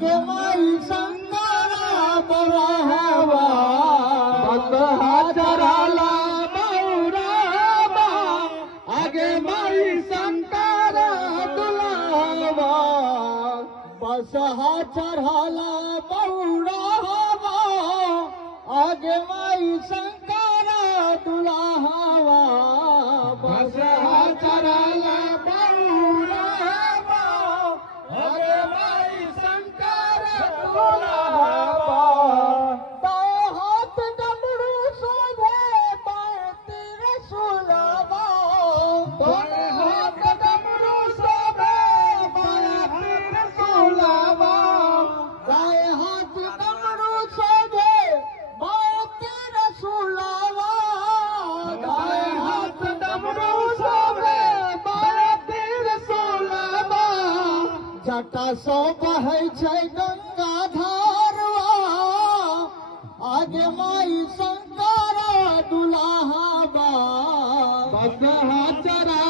आगे माई शंकरा बरहवा बसहा चराला बौरावा आगे माई शंकरा दुलावा बसहा चढ़ाला बौरावा आगे माई शंकरा दुलावा बसहा चढ़ाला बौरावा आगे माई शंकरा दुलावा दाएं हाथ डमरू शोभे बाएं तीर सुलावा दाएं हाथ डमरू शोभे बाएं तीर सुलावा दाएं हाथ डमरू शोभे बाएं तीर सुलावा दाएं हाथ डमरू शोभे बाएं तीर सुलावा जटा सो बहै छै गंगा धारवा आगे माई शंकरा दुलावा बसहा चरा